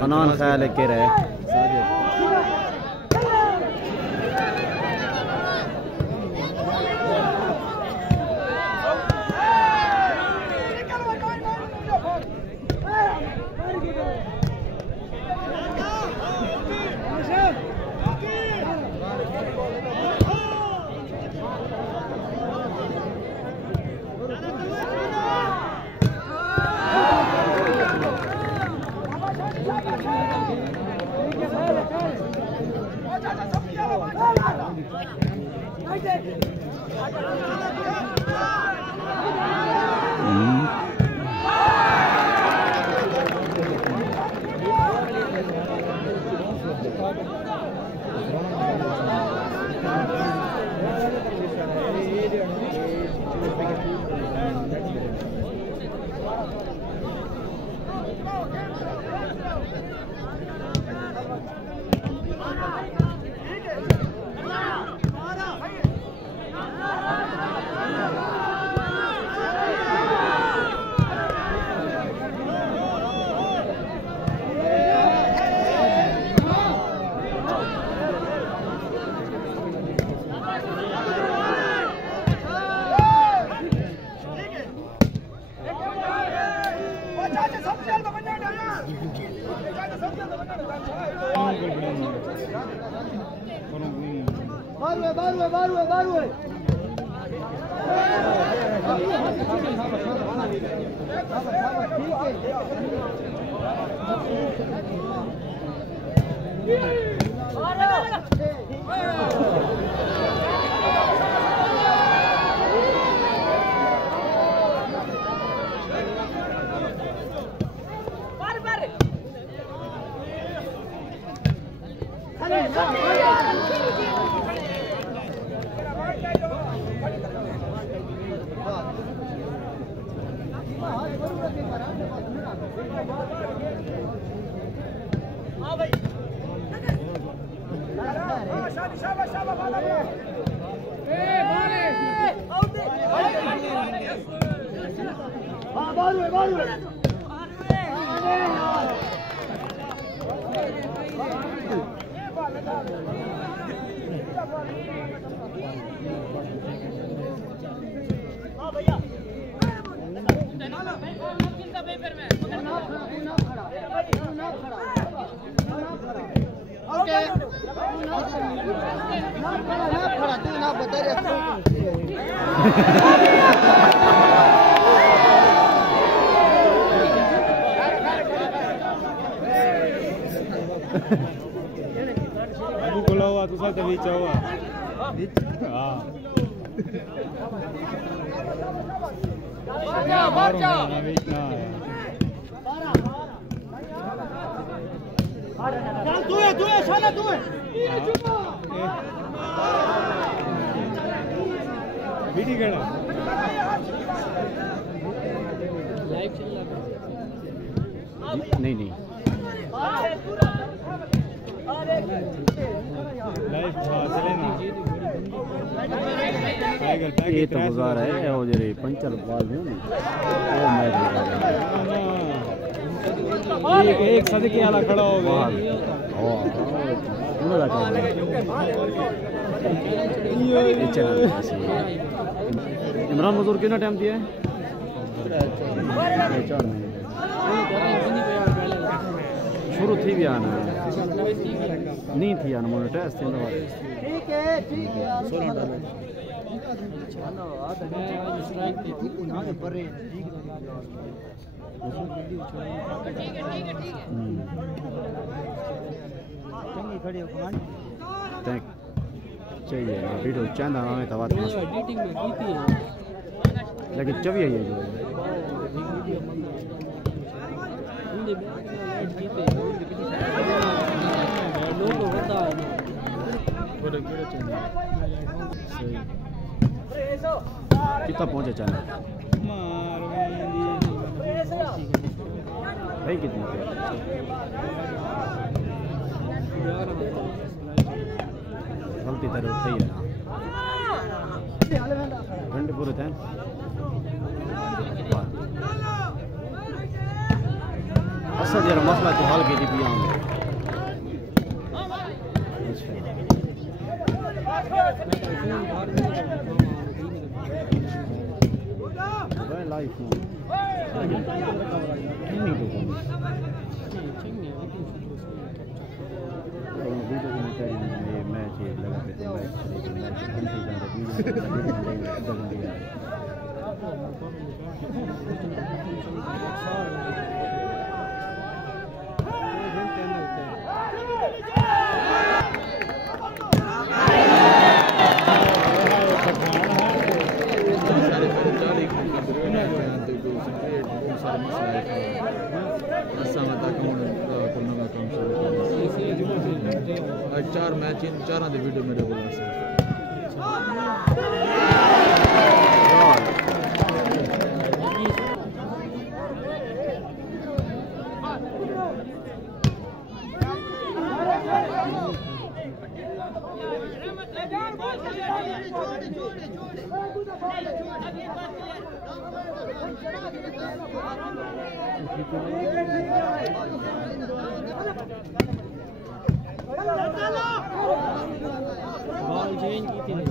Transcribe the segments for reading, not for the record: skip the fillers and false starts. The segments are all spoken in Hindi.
फनान ख्याल के रहे ये तो गुजार है वो जरे पंचर बाल है वो मैच एक सदके वाला खड़ा हो गया इमरान मजदूर कितना टाइम दिया है शुरू थी भी आना नहीं थी आना मुझे टेस्ट ठीक है चाहिए वीडियो चांदा हमें तवा लेकिन चवी है ये जो कितना पहुंचे चैनल भाई कितनी गलती तरह सही है ना घंटे पूरे थे असल यार मसला तो हल की थी पिया लाइफ मैच चार मैच इन चार दे वीडियो मेरे को बॉल चेंज की थी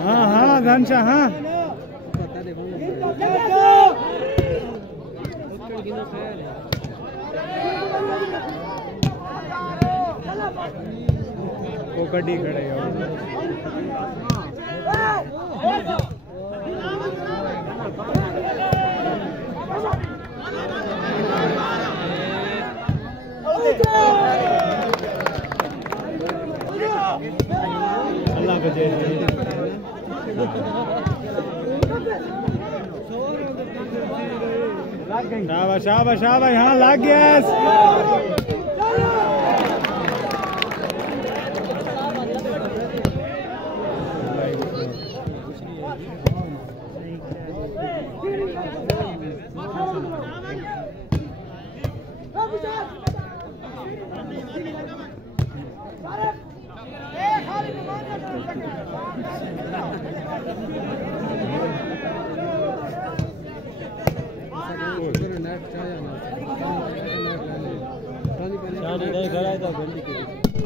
हाँ हाँ घनशा हाँ वो गड्डी खड़े अल्लाह बचे शाबाश शाबाश शाबाश हाँ लग गया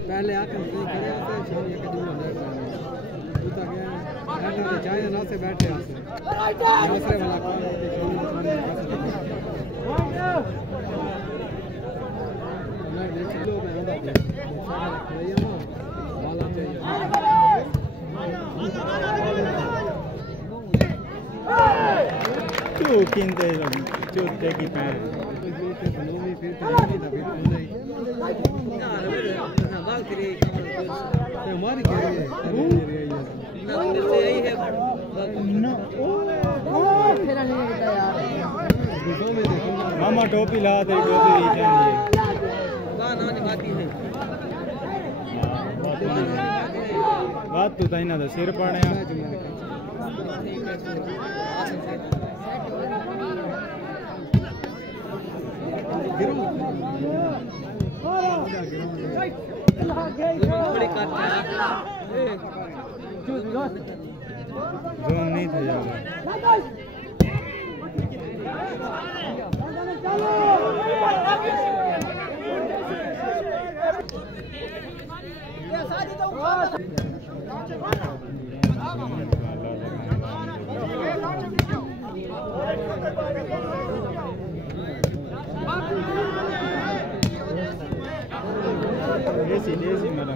पहले आकर चाहे ना से बैठे किनते चूते की पैर हमारी क्या है मामा टोपी ला दे टोपी बात तू तो इन्हों सिर पड़े जोन नहीं था यार देसी मेरा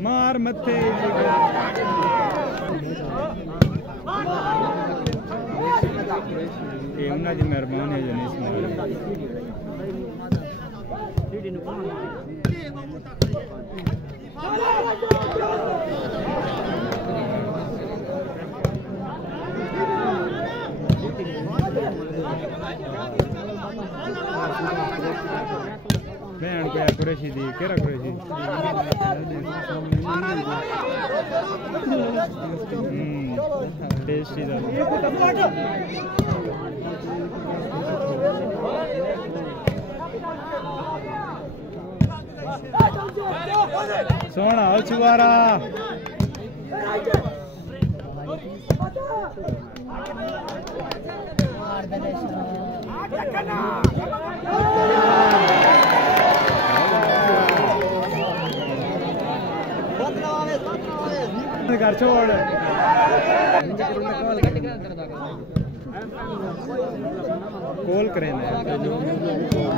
मार मथे ये उन्हें जी मेहरबानी है जनीस बहन को या कुरेशी दी केरा कुरेशी टेस्टी था सोना हो चुवारा घर छोड़ कॉल करें ना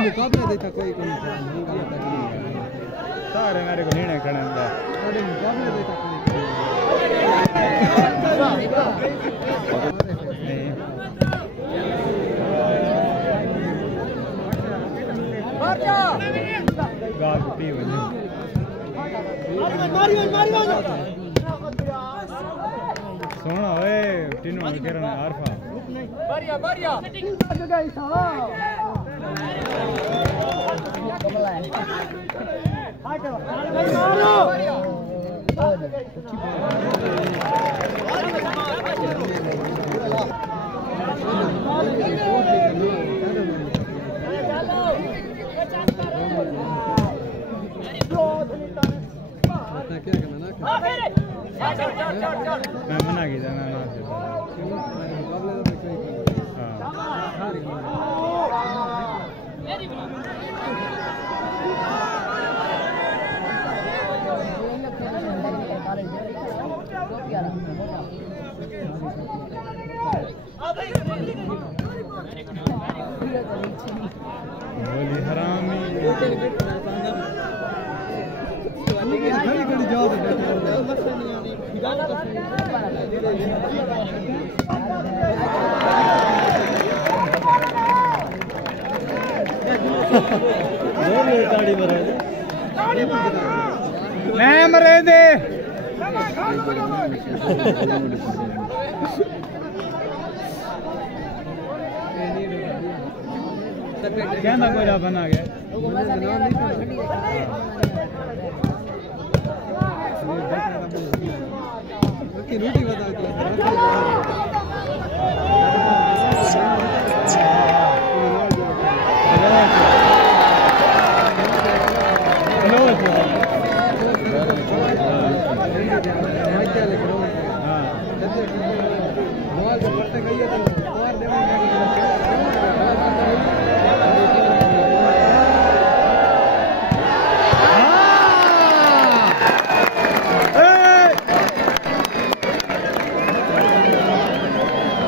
मुकाबला देता कोई कम सारे मेरे को नीने खड़े हैं अरे मुकाबला देता गाल पी वने सोना ओए टिनो केरन आरफा बढ़िया बढ़िया मैं मना की था मैं ना बोली हरामी मैं मरे दे क्या ना कोई बना गया रोटी बता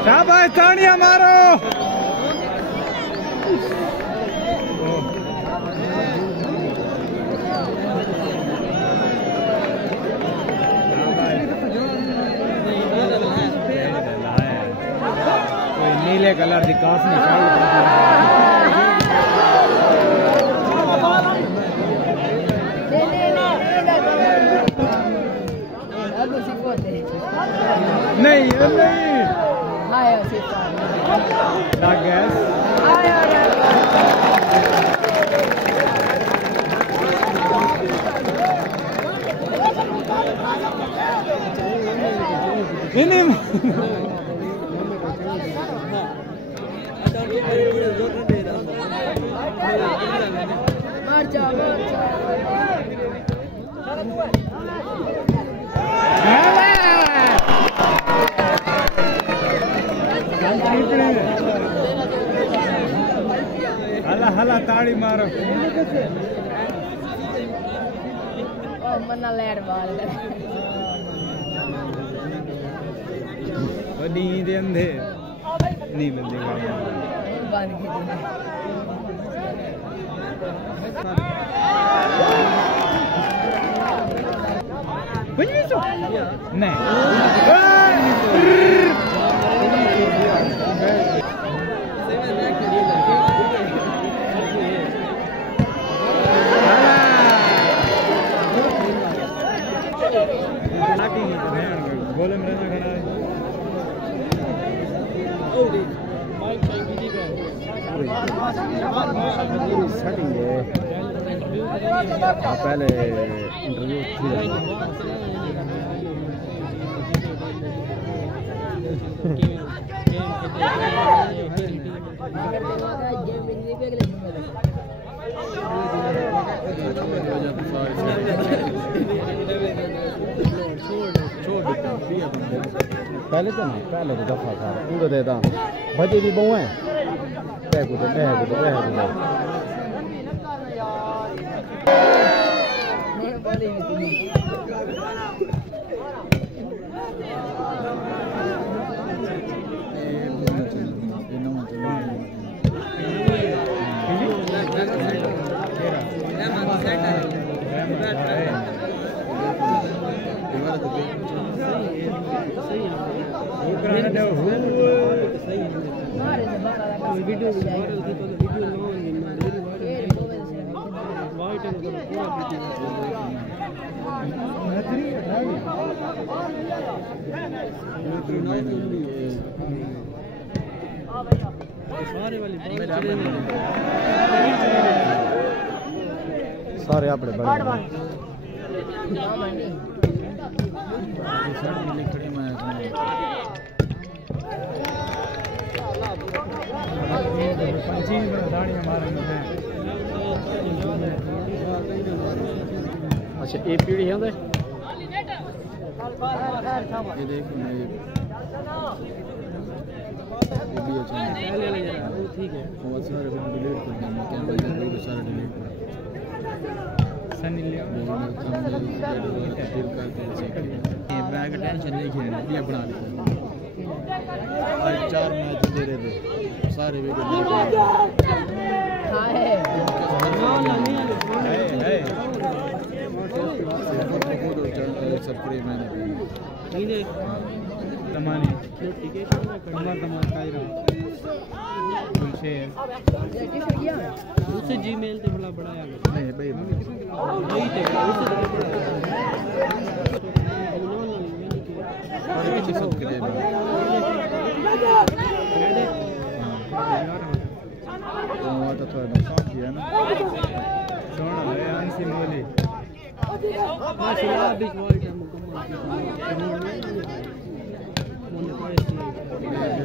शाबाश तानिया मारो कोई नीले कलर की काफ नहीं ये नहीं Ayo siapa? लग गया Ayo. ini Marcha. हला ताड़ी मारो Oh, mana ler bal. नींद अंधे नहीं बंदे Ban gitu. Begitu? Nah. बोले मेरा ना करा सेटिंग है पहले इंटरव्यू थी पहले तो ना पहले तो दफा था पूरा देता बजे भी बहु है बैग सारे अपने अच्छा ये पीढ़ी है ये देखो ना ये भी अच्छा ठीक है बहुत सारे डिलीट कर देंगे क्या बोलते सारे डिलीट कर सनी लियो ये बैग टेंशन नहीं खेलना ये बना लिया आज 4 मैच दे रहे थे सारे वीडियो सब्सक्राइब मैंने तमानी तमाम कायरा शेयर उससे जीमेल पे बड़ा बढ़ाया नहीं भाई नहीं थे उससे सब्सक्राइब तो थोड़ा नुकसान किया ना सोना ले आंसी मोली माशाल्लाह बीच वर्ल्ड है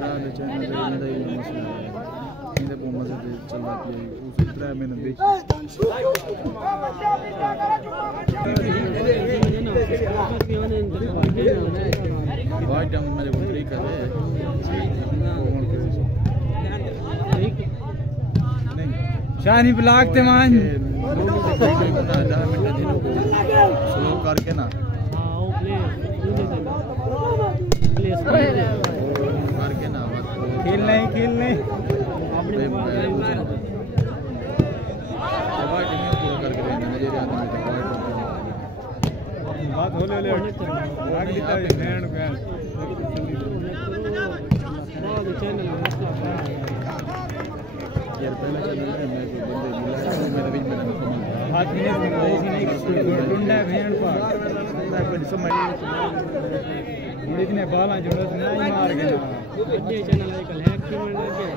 मेरा चैनल में नहीं मसला है इधर वो मजे चल रही है उस 3 महीने बीच वाइट टाइम मेरे को ट्रिक कर रहे हैं नहीं शानी ब्लॉक ते मान स्लो करके ना हां वो प्लेस करके ना खेल नहीं बात होले राग देता है नैन का चैनल यार पहला चैनल है मैं को बंदे मिला मेरा बीच में हाथ में ऐसी नहीं ढूंढा भेड़ पर समझ इतने बाला जोड़ो तो नहीं मार के ना बड़े चैनल है कल हैक क्यों लगे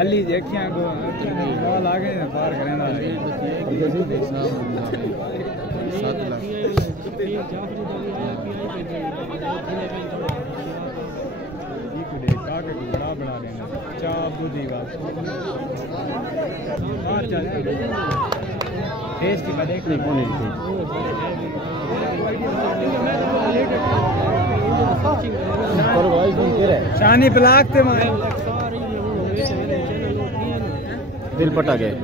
अली देखिया को बाल आगे पार करेंदा 7 लाख काके को बड़ा लेना चा बुद्धि बात बाहर चल टेस्ट की देख नहीं कौन शानी ब्लॉक थे मारे दिल पटा गए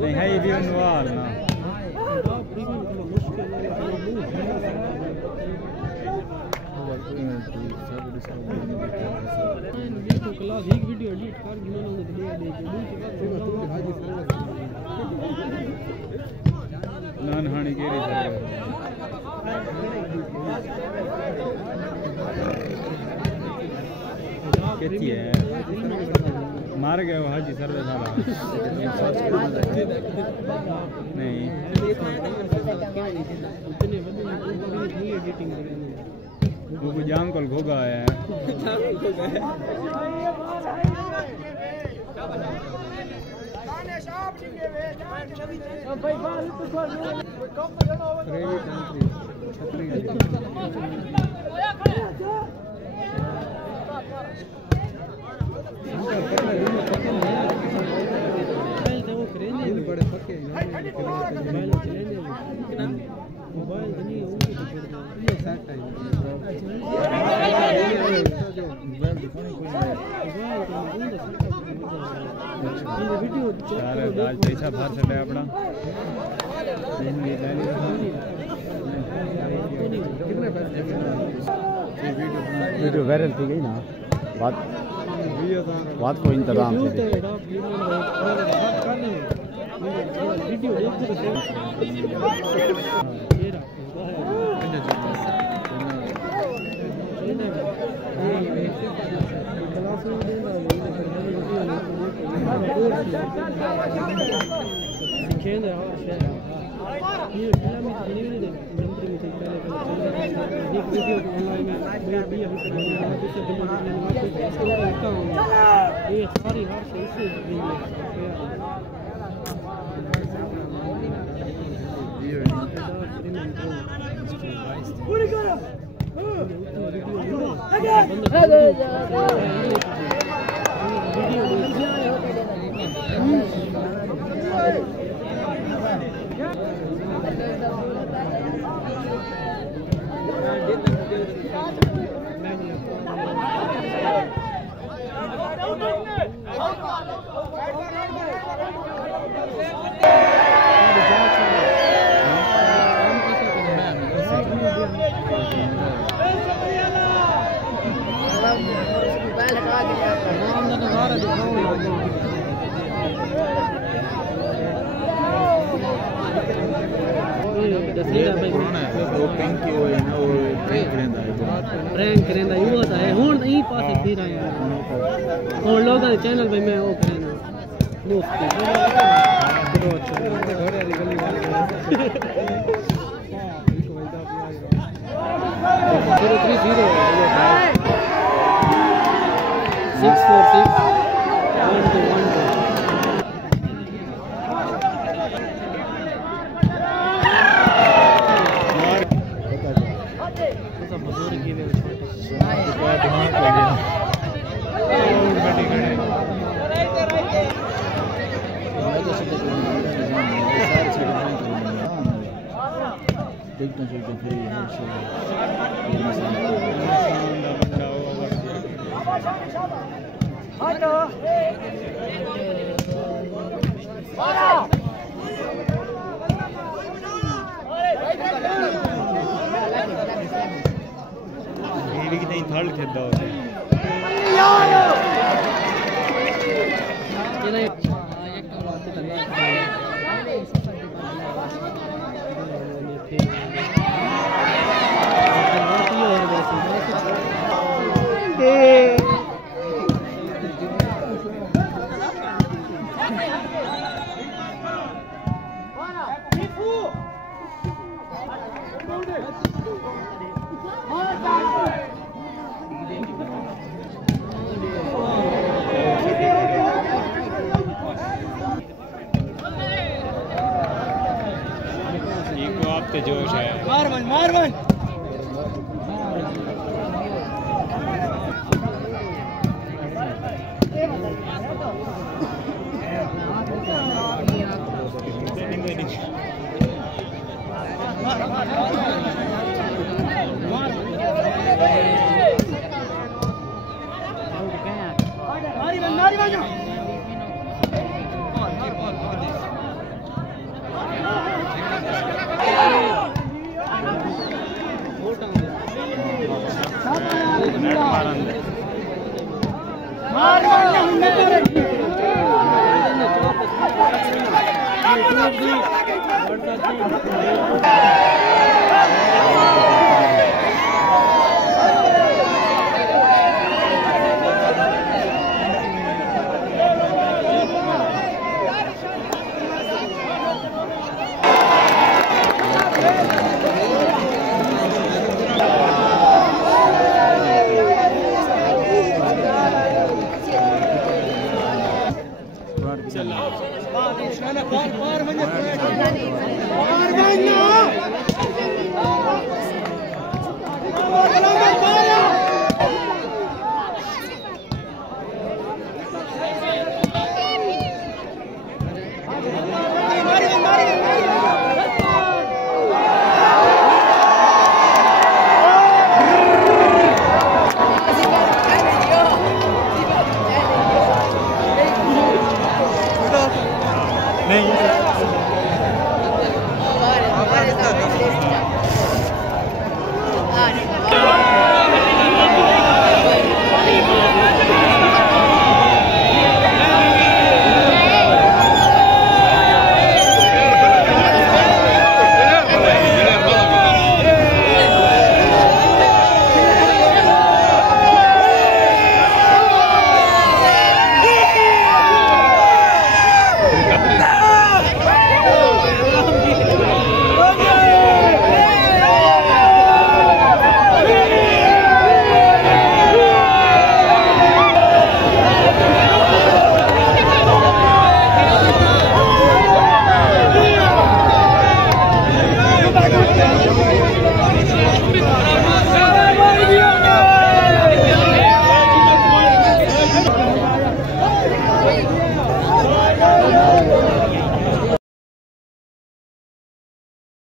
नहीं है ये भी अनवार ना क्लास एक वीडियो एडिट कर गिनो ना नान हानी के कितनी है मार गए वो हाजी सर्वे साला नहीं वो जाम कल घोगा है बड़े पक्के मोबाइल नहीं होंगे तो ये सेट टाइम आज पैसा बाहर चले अपना वीडियो वायरल थी गई ना बात को इंतजाम से वीडियो प्रैंक करेंदा ये होता है हुन ई पासे फिर आया और लोग चैनल पे मैं वो करना दोस्ती घर वाली गली वाली 好的。नहीं थल खेदा आपके जोश है मार भाई मार